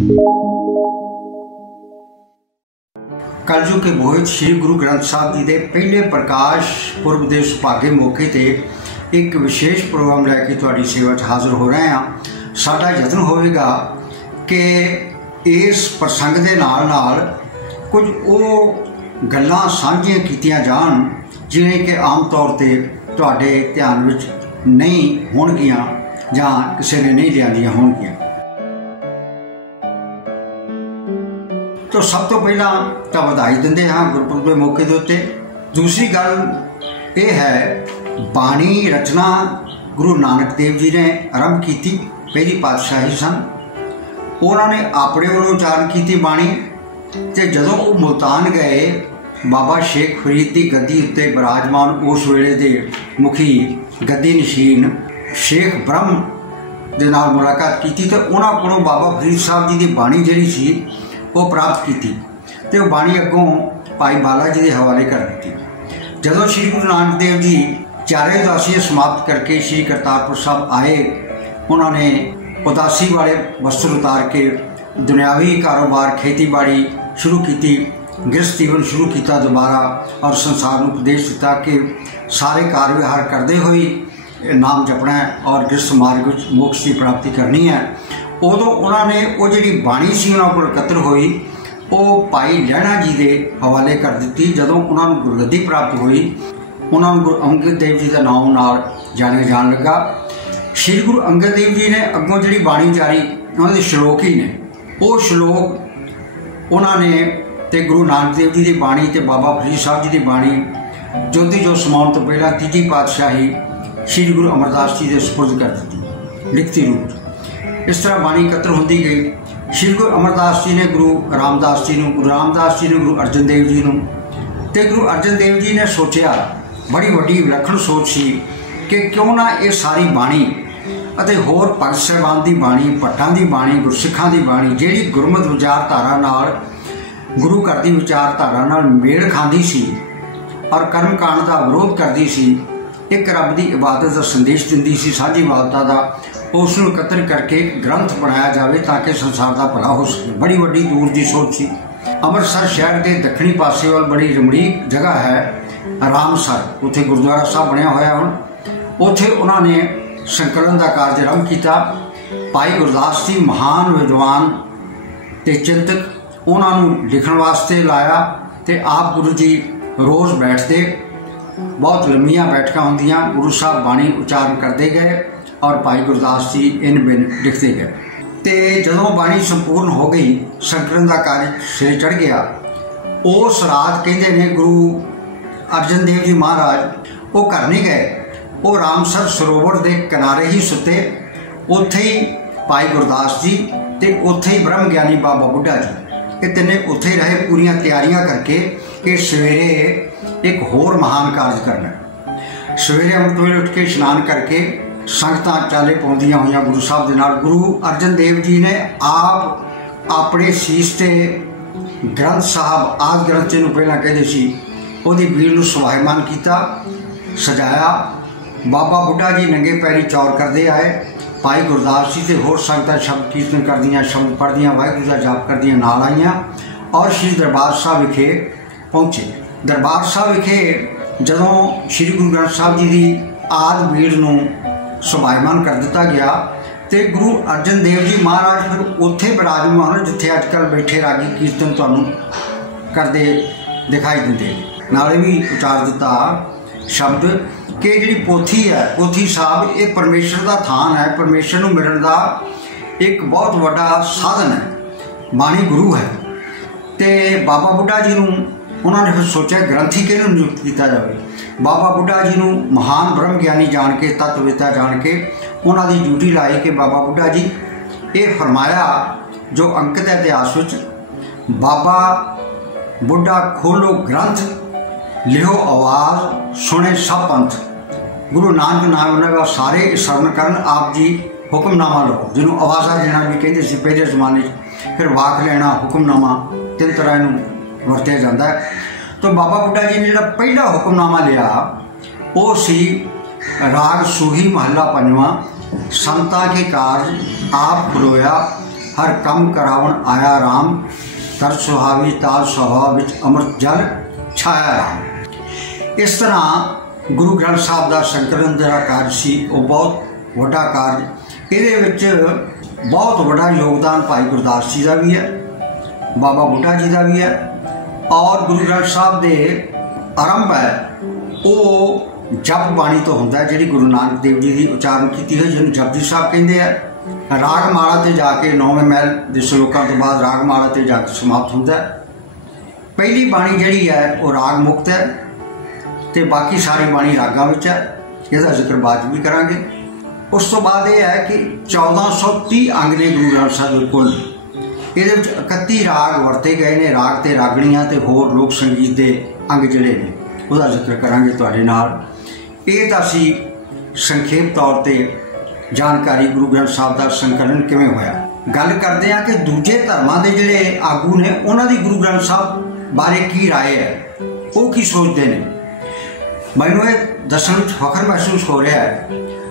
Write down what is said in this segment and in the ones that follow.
कलयुग के बोहित श्री गुरु ग्रंथ साहब जी के पहले प्रकाश पुरब के सुभागे मौके पर एक विशेष प्रोग्राम लैके तुहाडी सेवा च हाज़र हो रहे हैं। साडा यतन होएगा कि इस प्रसंग के नाल नाल कुछ वो गल्लां साझियां कीतियां जान जिवें कि आम तौर पर तुहाडे ध्यान विच नहीं होणगियां जां किसी ने नहीं लियांदियां होणगियां। तो सब तो पहला तो बधाई देंदे हाँ गुरपुरब के मौके के उत्ते। दूसरी गल ये है बाणी रचना गुरु नानक देव जी ने आरंभ की, पहली पातशाही सन, उन्होंने अपने वालों उच्चारण की बाणी। तो जदों वो मुल्तान गए बाबा शेख फरीद की गद्दी उत्ते विराजमान उस वेले दे मुखी गद्दी नशीन शेख ब्रह्म दे नाल मुलाकात की तो उन्होंने कोलों बाबा फरीद साहब जी की बाणी जिहड़ी सी वो प्राप्त की तो बाणी अगों भाई बाला जी के हवाले कर दी। जदों श्री गुरु नानक देव जी चारे उदासियां समाप्त करके श्री करतारपुर साहब आए, उन्होंने उदासी वाले वस्त्र उतार के दुनियावी कारोबार खेती बाड़ी शुरू की, गृहस्थ जीवन शुरू किया दोबारा और संसार को उपदेश दिता कि सारे कार विहार करते हुए नाम जपना है और गृहस्थ मार्ग मोक्ष की प्राप्ति करनी है। उदों उन्होंने वो जी बाणी सी उन्होंने को एकत्र हुई वो भाई लहणा जी के हवाले कर दी। जदों उन्होंने गुरगद्दी प्राप्त हुई उन्होंने गुरु अंगद देव जी के नाम नाल जाने जान लगा। श्री गुरु अंगद देव जी ने अगों जी बाणी जारी उन्होंने श्लोक ही ने वो श्लोक उन्होंने ते गुरु नानक देव जी की बाणी ते बाबा फरीद साहब जी की बाणी ज्योति जो समाउण तो पहला तीजी पातशाही श्री गुरु अमरदास जी के सुपुर्द कर दी लिखती रूप। इस तरह बाणी एकत्र होती गई। श्री गुरु अमरदास जी ने गुरु रामदास जी को, गुरु रामदास जी ने गुरु अर्जन देव जी को, तो गुरु अर्जन देव जी ने सोचा बड़ी वड्डी विलक्षण सोच सी कि क्यों ना ये सारी बाणी अते होर भगत साहिबान की बाणी, भट्टां की बाणी, गुरसिखां की बाणी जिहड़ी गुरमत विचारधारा नाल गुरु घर की विचारधारा नाल मेल खांदी सी और कर्म कांड का विरोध करती सी, एक रब की इबादत का संदेश दिंदी सी, साझी इबादत का, उसनूं एकत्र करके ग्रंथ बनाया जाए ताकि संसार का भला हो सके। बड़ी वड्डी दूर की सोच सी। अमृतसर शहर के दक्षिणी पासे वाल बड़ी रमणीक जगह है रामसर, उत्थे गुरुद्वारा साहब बनया होया हुण, उत्थे उन्होंने संकलन का कार्य आरंभ किया। भाई गुरदास जी महान विद्वान ते चिंतक उन्होंने लिखण वास्ते लाया तो आप गुरु जी रोज़ बैठते, बहुत लंबियां बैठकां होंदियां, गुरु साहब बाणी उच्चारण करते गए और भाई गुरदास जी इन बिन लिखते गए। तो जदों बाणी संपूर्ण हो गई संकलन का कार्य सिरे चढ़ गया। उस रात कहते ने गुरु अर्जन देव जी महाराज वो घर नहीं गए, वो रामसर सरोवर के किनारे ही सुते, उत्थे ही भाई गुरदास जी ते उत्थे ही ब्रह्म ज्ञानी बाबा बुढ़ा जी, ये तिने उत्थे ही रहे पूरियां तैयारियां करके कि सवेरे एक होर महान कार्य करना। सवेरे अमृत वेले उठ के स्नान करके संगतां चाले पाउंदियां होइयां गुरु साहब दे नाल। गुरु अर्जन देव जी ने आप अपने शीश ते ग्रंथ साहब आदि ग्रंथ जिन्होंने पहला कहते सी उहदी भीड़ नूं सुभायमान किया, सजाया। बाबा बुढ़ा जी नंगे पैरी चौर करते आए, भाई गुरदास जी ते होर संगतां शब्द कीर्तन करदियां, शब्द पढ़दियां, वाहिगुरू का जाप करदियां नाल आईयां और श्री दरबार साहब विखे पहुँचे। दरबार साहब विखे जदों श्री गुरु ग्रंथ साहब जी की आदि भीड़ नूं सुभायमान कर दिता गया तो गुरु अर्जन देव जी महाराज फिर उत्थे विराजमान जिथे अजकल बैठे रागी कीर्तन तुहानूं करते दिखाई देंगे। नाले भी उचार दिता शब्द कि जी पोथी है, पोथी साहब ये परमेश्वर का थान है, परमेश्वर नूं मिलण का एक बहुत बड़ा साधन है, बाणी गुरु है। तो बाबा बुढ़ा जी नूं उन्होंने फिर सोचा ग्रंथी किहनूं नियुक्त किया जाए। बाबा बुढ़ा जी नूं महान ब्रह्म ज्ञानी जान के, तत्ववेता जान के उन्होंने ड्यूटी लाई कि बाबा बुढ़ा जी ये फरमाया जो अंकित है इतिहास विच, बाबा बुढ़ा खोलो ग्रंथ लिहो आवाज़ सुने सब पंथ, गुरु नानक नाम उन्होंने सारे शरण करन आप जी हुक्मनामा लो, जिन्हों आवाज़ा देना भी कहते सी पहले जमाने। फिर वाक लेना हुक्मनामा तीन तरह वरत्या जाता है। तो बाबा बुढ़ा जी ने जो पहला हुक्मनामा लिया वो सी राग सूही महला पंजवा, संता के कारज आप खलोया हर कम करावन आया राम, तर सुहावी ताल सुहावा विच अमृत जल छाया राम। इस तरह गुरु ग्रंथ साहब का संकलन जिहड़ा कार्य सी वो बहुत वड्डा कार्य। ये बहुत वड्डा योगदान भाई गुरदास जी का भी है, बाबा बुढ़ा जी का भी है। और गुरु ग्रंथ साहब के आरंभ है वो जप बाणी तो होंदा है, जी गुरु नानक देव जी की उच्चारण की हुई, जिन्होंने जपजी साहब कहते हैं। रागमाला ते जाके 9वें महल के श्लोकों तो बाद रागमाला ते जाके समाप्त होता है। पहली बाणी जिहड़ी है वो राग मुक्त है, तो बाकी सारी बाणी रागां विच है, इसका जिक्र बाद भी करांगे। उस तो बाद यह है कि 1430 अंग ने गुरु ग्रंथ साहब के कुल, ये 31 राग वरते गए ने, राग ते रागणियां ते होर लोक संगीत के अंग जिहड़े ने उसका जिक्र करांगे तुहाडे नाल। ये तो असी संखेप तौर पर जानकारी गुरु ग्रंथ साहब का संकलन किवें होया। गल करते हैं कि दूजे धर्मां दे जिहड़े आगू ने उन्हां दी गुरु ग्रंथ साहब बारे की राय है, वो की सोचते हैं। मैनूं ये दस्सण फखर महसूस हो रहा है,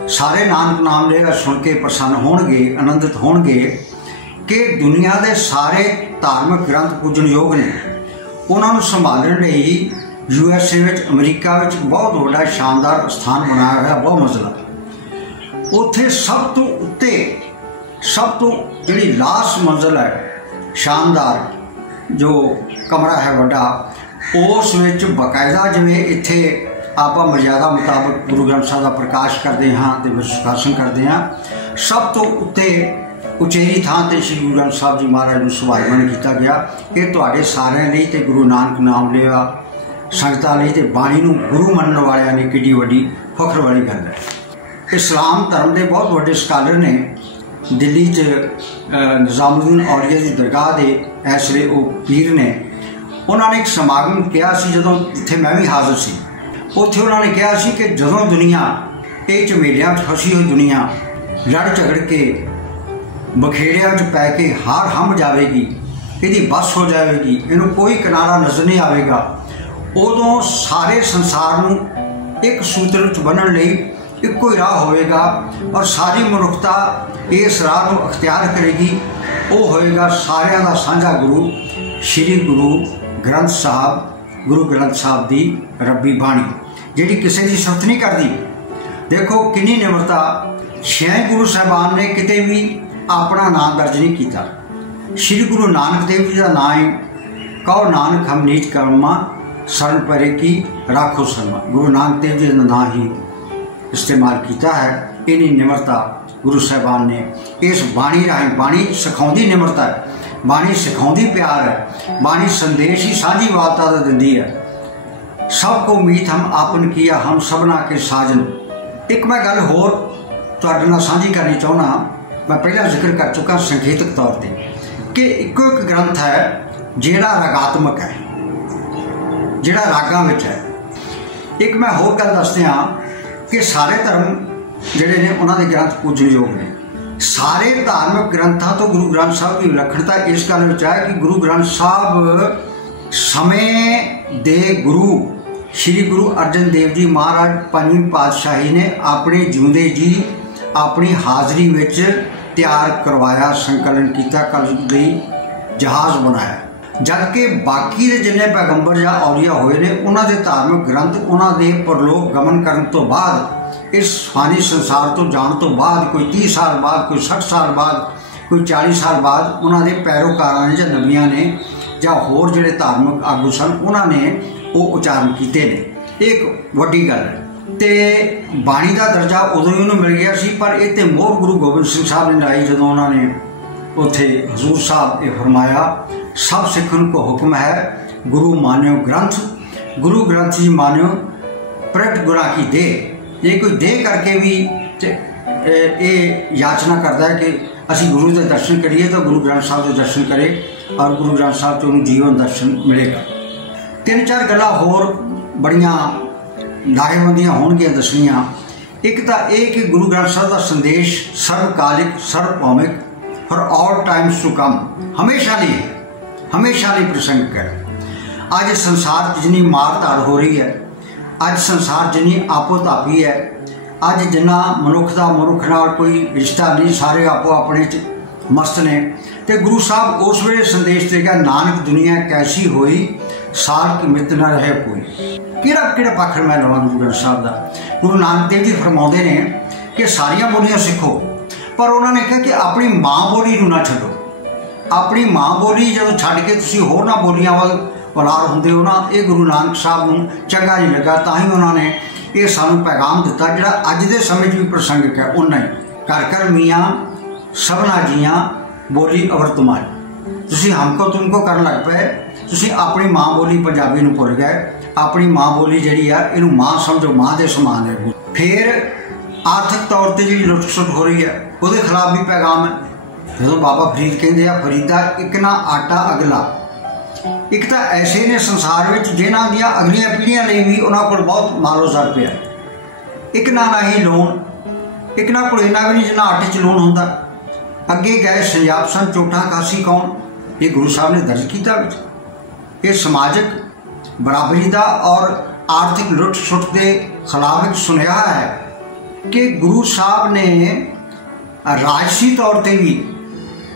सारे नानक नाम लेगा सुन के प्रसन्न होणगे, आनंदित होणगे कि दुनिया के सारे धार्मिक ग्रंथ पूजनयोग ने। उन्होंने संभालने लई USA विच, अमरीका विच बहुत बड़ा शानदार स्थान बनाया हुआ, बहुत मंजिला। उत्थे सब तो उत्ते, सब तो जिहड़ी लास्ट मंजिल है, शानदार जो कमरा है वड्डा, उस विच बकायदा जिवें इत्थे आपां मर्यादा मुताबक गुरु ग्रंथ साहब का प्रकाश करते हाँ तो विश्वासन करते हैं। सब तो उत्ते उचेरी थां ते श्री गुरु ग्रंथ साहब जी महाराज को सुभागमन किया गया। ये तुहाडे सारिਆਂ ਲਈ ते गुरु नानक नाम लेवा संगतां ਲਈ ते बाणी नूं गुरु मनण वालियां ने किड्डी वड्डी फखर वाली गल है। इस्लाम धर्म के बहुत बड़े स्कॉलर ने दिल्ली निजामुद्दीन औलिया की दरगाह के इस वे वो पीर ने, उन्होंने एक समागम किया सी, जदों इत्थे मैं भी हाजिर सी। उत्थे उन्होंने कहा सी कि जदों दुनिया ये झमेलियां फसी हुई दुनिया लड़ झगड़ के बखेड़िया पै के हार हम जाएगी, यदि बस हो जाएगी, इनू कोई किनारा नजर नहीं आएगा, उदों सारे संसार नूं एक सूत्र विच बन्नण लई इक्को ही राह होएगा और सारी मनुखता इस राह को अख्तियार करेगी। वो होएगा सारियां दा साझा गुरु श्री गुरु ग्रंथ साहब, गुरु ग्रंथ साहब की रब्बी बाणी, जिहड़ी किसी की सिफत नहीं करती। देखो किन्नी निमरता, 6 गुरु साहबान ने किते भी अपना नाम दर्ज नहीं किया। श्री गुरु नानक देव जी का नाम है, कहो नानक हम नीच कर्मा शरण परे की राखो शर्मा। गुरु नानक देव जी का नाम ही इस्तेमाल किया है। इन्नी निमरता गुरु साहबान ने इस बाणी राਹੀਂ, बाणी सिखाउंदी निमरता है, बाणी सिखाउंदी प्यार है, बाणी संदेश ही साझी वार्ता का दिंदी है। सबको मीत हम आपन किया, हम सबना के साजन। एक मैं गल होर तुहाडे नाल साझी करनी चाहुंदा, मैं पहला जिक्र कर चुका संकेतक तौर पर कि इको एक ग्रंथ है जिहड़ा रागात्मक है, जिहड़ा रागां विच है। एक मैं होर गल दस दियां कि सारे धर्म जिहड़े ने उन्हां दे ग्रंथ पूजनयोग ने। सारे धार्मिक ग्रंथों तो गुरु ग्रंथ साहब की विलक्षणता इस गल विच है कि गुरु ग्रंथ साहब समय दे गुरु श्री गुरु अर्जन देव जी महाराज पंजवीं पातशाही ने अपने जिंदे जी अपनी हाजरी विच तैयार करवाया, संकलन किया, कल जहाज बनाया। जबकि बाकी जिन्ने पैगंबर या औलिया होए ने उन्होंने धार्मिक ग्रंथ उन्होंने परलोक गमन करने तो बाद, इस फानी संसार तो जाने तो बाद, कोई 30 साल बाद, कोई 60 साल बाद, कोई 40 साल बाद उन्होंने पैरोकारां ने या नबियां ने या होर जिहड़े धार्मिक आगू सन उन्होंने वो उच्चारण किए ने। एक वड्डी गल है। तो बाणी का दर्जा उदों ही उन्होंने मिल गया सी, पर ये मोहर गुरु गोबिंद सिंह साहब ने लाई जदों उन्होंने उत्थे हजूर साहब ये फरमाया, सब सिखन को हुक्म है गुरु मान्यो ग्रंथ, गुरु ग्रंथ जी मान्यो प्रट गुरा की दे। ये कोई दे करके भी ये याचना करता है कि असी गुरु के दर्शन करिए तो गुरु ग्रंथ साहब के दर्शन करें और गुरु ग्रंथ साहब से जीवन दर्शन मिलेगा। 3-4 गल्लां होर बड़ियां लाहेवंदियां होणगियां दसणियां। एक तो यह कि गुरु ग्रंथ साहब का संदेश सर्वकालिक, सर्वभौमिक, for all times to come, हमेशा लिए प्रसंग है। अज संसार जिन्नी मार धाड़ हो रही है, अज संसार जिन्नी आपो तापी है, अज जिन्ना मनुख का मनुख नाल कोई रिश्ता नहीं, सारे आपो अपने च मस्त ने। तो गुरु साहब उस वे संदेश दे गया, नानक दुनिया कैसी होई साल की मित न रहे कोई। किहड़ा पक्ष मैं लवां गुरु ग्रंथ साहब का। गुरु नानक देव जी फरमाते ने कि सारिया बोलियां सीखो, पर उन्होंने कहा कि अपनी माँ बोली ना छड्डो। अपनी माँ बोली जो छड्ड के तुसीं होरनां बोलियां वल पलार हुंदे हो ना, ये गुरु नानक साहब नूं चंगा नहीं लगा। तां ही उन्होंने ये सानूं पैगाम दिता जिहड़ा अज दे समय भी प्रसंगिक है। उन्ना ही घर घर मियाँ सबना जियाँ बोली अवर तुम्हारी। तुसीं हमको तुमको करन लग पे, तुसीं अपनी माँ बोली पंजाबी नूं भुल गए। अपनी माँ बोली जिहड़ी आ इहनूं माँ समझो, माँ दे समान है। फिर आर्थिक तौर पर जी लुट सुट हो रही है, उसके खिलाफ भी पैगाम है। जो बाबा फरीद कहते हैं, फरीदा एक ना आटा अगला। एक तो ऐसे ने संसार में जिन्हों दी अगलियां पीढ़ियां लिए भी उन्होंने को बहुत मालो सर पिया। एक ना ही लोन, एक ना को इन्ना भी नहीं जिन्ना आटे च लोन होंदा। अगे गए संजाब सन चोटा कासी कौन, ये गुरु साहब ने दर्ज किया। ये समाजिक बराबरी का और आर्थिक लुट सुट के खिलाफ एक सुनेहा है कि गुरु साहब ने राजसी तौर पर भी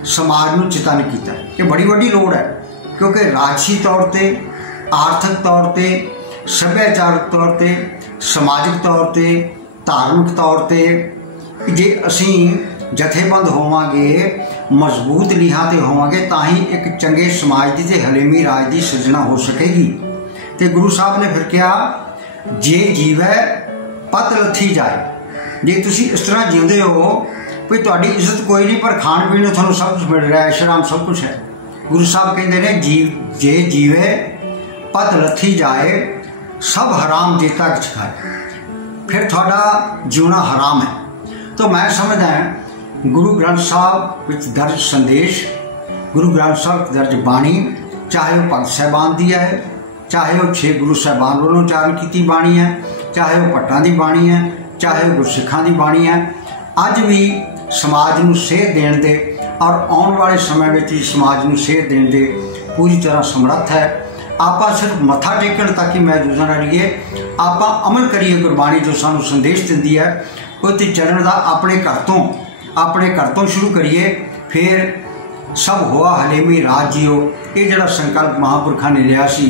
समाज में चेतन किया। ये बड़ी वड्डी लोड़ है, क्योंकि राजसी तौर पर, आर्थिक तौर पर, सभ्याचारक तौर पर, समाजिक तौर पर, धार्मिक तौर पर जे असी जथेबंद होवांगे, मजबूत लीहां ते होवांगे, तां ही एक चंगे समाज की ते हलेमी राज की सिरजना हो सकेगी। तो गुरु साहब ने फिर कहा, जे जीवै पत लथी जाए। जे तुसी इस तरह जींदे हो भी तुहाडी इज्जत कोई नहीं, पर खाण पीण नूं तुहानूं सब कुछ मिल रहा है, ऐशराम सब कुछ है। गुरु साहब कहते हैं, जे जीवे पत लथी जाए सब हराम जेता किछ खाए, फिर थोड़ा जीवना हराम है। तो मैं समझदा गुरु ग्रंथ साहब विच दर्ज संदेश, गुरु ग्रंथ साहब दर्ज बाणी, चाहे वह भगत साहबान दी है, चाहे वह 6 गुरु साहबान वालों उच्चारण की बाणी है, चाहे वह भट्टां दी बाणी है, चाहे वह गुरसिखां दी बाणी है, अज भी समाज नूं सेध देण दे और आने वाले समय में समाज नूं सेध देण दे पूरी तरह समर्थ है। आप सिर्फ मत्था टेकण तक ही महदूद ना रहिए, आप अमल करिए गुरबाणी जो सानूं संदेश दिंदी है, उत्ते चरण का अपने घर तो शुरू करिए। फिर सब होआ हलेमी राज जियो, ये जिहड़ा संकल्प महापुरखा ने लिया सी,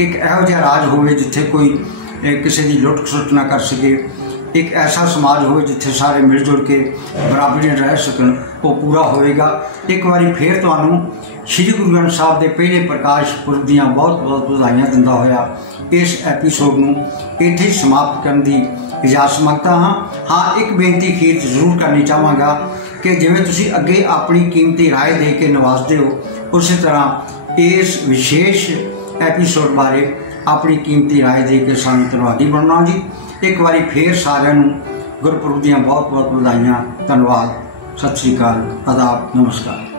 एक इहो जिहा राज होवे जिथे कोई किसी की लुट खसुट ना कर सके, एक ऐसा समाज हो जिथे सारे मिलजुल के बराबरी रह सकन, वो पूरा होएगा। एक बारी फिर तुहानूं श्री गुरु ग्रंथ साहब के पहले प्रकाश पुरब दीआं बहुत बहुत बधाइयां दिंदा होया इस एपीसोड नूं इत्थे समाप्त करन दी इजाजत मंगता हाँ, एक बेनती अखीर जरूर करनी चाहांगा कि जिवें तुसीं अगे अपनी कीमती राय दे के नवाजदे हो, उसी तरह इस विशेष एपीसोड बारे अपनी कीमती राय दे के सानूं धन्नवादी बनना जी। एक बारी फिर सारिਆਂ ਨੂੰ गुरपुरब ਦੀਆਂ बहुत बहुत बधाइयां। धन्यवाद, सत श्री अकाल, आदाब, नमस्कार।